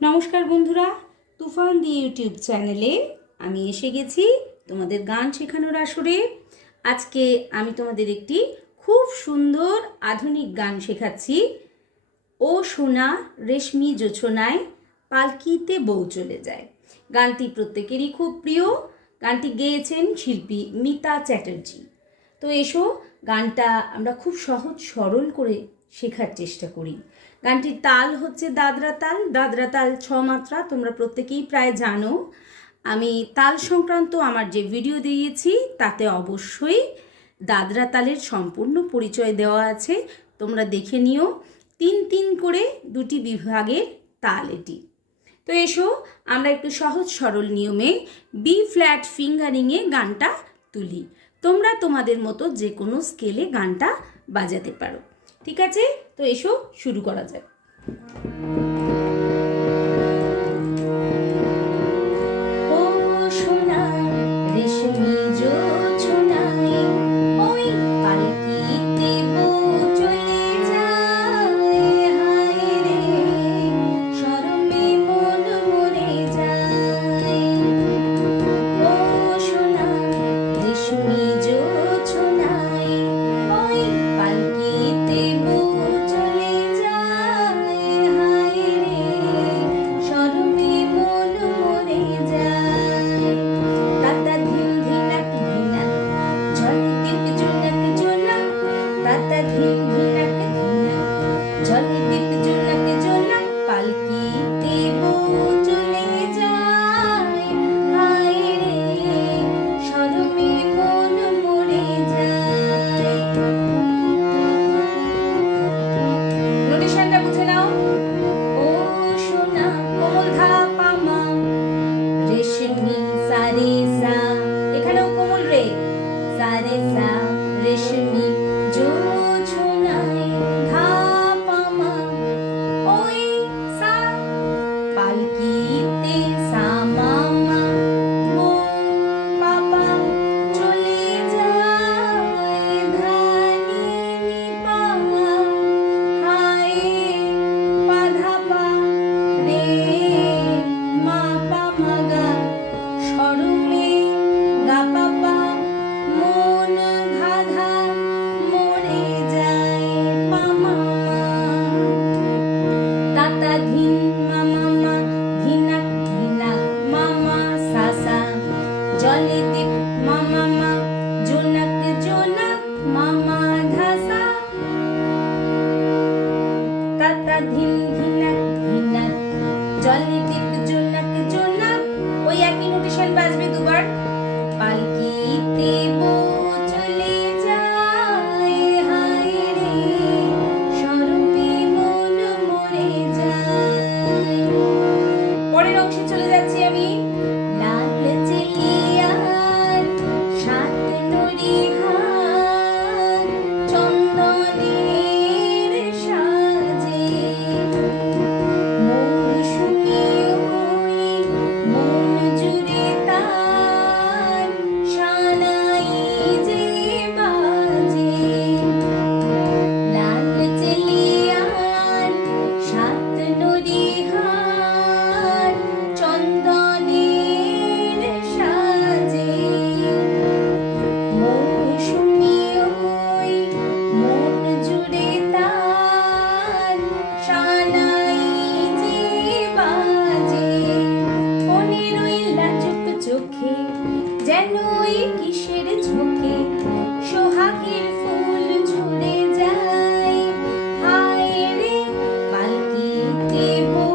নমস্কার বন্ধুরা, তুফান দি ইউটিউব চ্যানেলে আমি এসে গেছি তোমাদের গান শেখানোর আসরে। আজকে আমি তোমাদের একটি খুব সুন্দর আধুনিক গান শেখাচ্ছি। ও সোনা রেশমি জোছনায় পালকিতে বউ চলে যায়। গানটি প্রত্যেকেরই খুব প্রিয়। গানটি গেয়েছেন শিল্পী মিতা চ্যাটার্জি। তো এসো, গানটা আমরা খুব সহজ সরল করে শেখার চেষ্টা করি। গানটির তাল হচ্ছে দাদরা তাল। দাদরা তাল 6 মাত্রা, তোমরা প্রত্যেকেই প্রায় জানো। আমি তাল সংক্রান্ত আমার যে ভিডিও দিয়েছি তাতে অবশ্যই দাদরা তালের সম্পূর্ণ পরিচয় দেওয়া আছে, তোমরা দেখে নিও। 3 করে 2টি বিভাগের তাল এটি। তো এসো, আমরা একটু সহজ সরল নিয়মে বি ফ্ল্যাট ফিঙ্গারিংয়ে গানটা তুলি। তোমরা তোমাদের মতো যে কোনো স্কেলে গানটা বাজাতে পারো, ঠিক আছে? তো এসো, শুরু করা যাক। ও সোনা রেশমি জোছনায় ওই পালকিতে বউ চলে যায়, হায় রে শরমে মন মরে যায়। ও সোনা রেশমি জোছনায় ওই পালকিতে বউ চলে যায়, হায় রে শরমে মন মরে যায়। তাতা ধিম ধিনাক ধিনাক ঝলে দীপ জোনাক জোনাক, তাতা ধিম ধিনাক ধিনাক ঝলে দীপ জোনাক জোনাক, পালকিতে বউ চলে যায়, হায় রে শরমে মন মরে যায়। নোটেশনটা বুঝে নাও। ও সোনা কোমল ধা পামা রেশমি সারে সা, এখানেও কোমল রে, সারে সা রেশমি জোছনায় ধা পামা ওই সা, পালকিতে সা মামা বউ পাপা চলে যায়, ধানি নি পামা হায় পাধা পা রে মা পামা গা শরমে গা পাপা মন ধাধা মরে যায় পামা। তাতা ধিন মামা ধিনাক ধিনাক মামা সাসা জলে দীপ মামা জোনাক জোনাক মামা ধাসা। তাতা ধিম ধিনাক ধিনাক জলে দীপ জোনাক জোনাক, ওই একই নোটেশন বাজবে দুবার। পালকিতে বউ চলে যায়, হায় রে শরমে মন মরে যায়। পরের অংশে চলে যাচ্ছি আমি। লাল চেলিয়ার সাত নড়িহার চন্দনের সাজে, মৌসুমী ওই মন জুড়ে তার সানাই যে বাজে। লাল চেলিয়ার সাত নড়িহার চন্দনের সাজে, মৌসুমী ওই মন জুড়ে তার সানাই যে বাজে। মনের ওই লাজুক চোখে যেন ওই কিসের ঝোঁকে সোহাগের ফুল ঝরে যায়, হায় রে পালকিতে বউ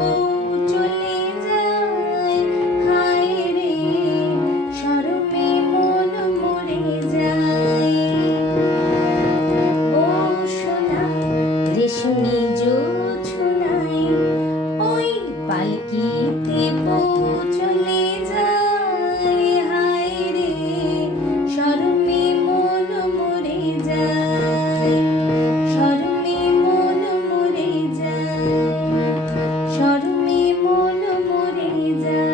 বউ চলে যায়, হায় রে শরমে মন মরে যায়। বউ সোনা রেশমি জোছনায়, ওই পালকিতে বউ চলে যায়, হায় রে শরমে মন মরে যায়, শরমে মন মরে যায়, শরমে মন মরে যায়।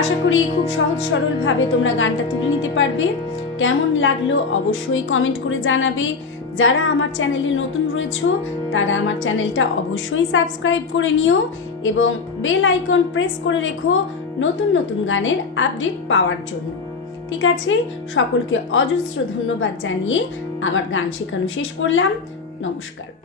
আশা করি খুব সহজ সরলভাবে তোমরা গানটা তুলে নিতে পারবে। কেমন লাগলো অবশ্যই কমেন্ট করে জানাবে। যারা আমার চ্যানেলে নতুন রয়েছো তারা আমার চ্যানেলটা অবশ্যই সাবস্ক্রাইব করে নিও এবং বেল আইকন প্রেস করে রেখো নতুন নতুন গানের আপডেট পাওয়ার জন্য। ঠিক আছে, সকলকে অজস্র ধন্যবাদ জানিয়ে আমার গান শেখানো শেষ করলাম। নমস্কার।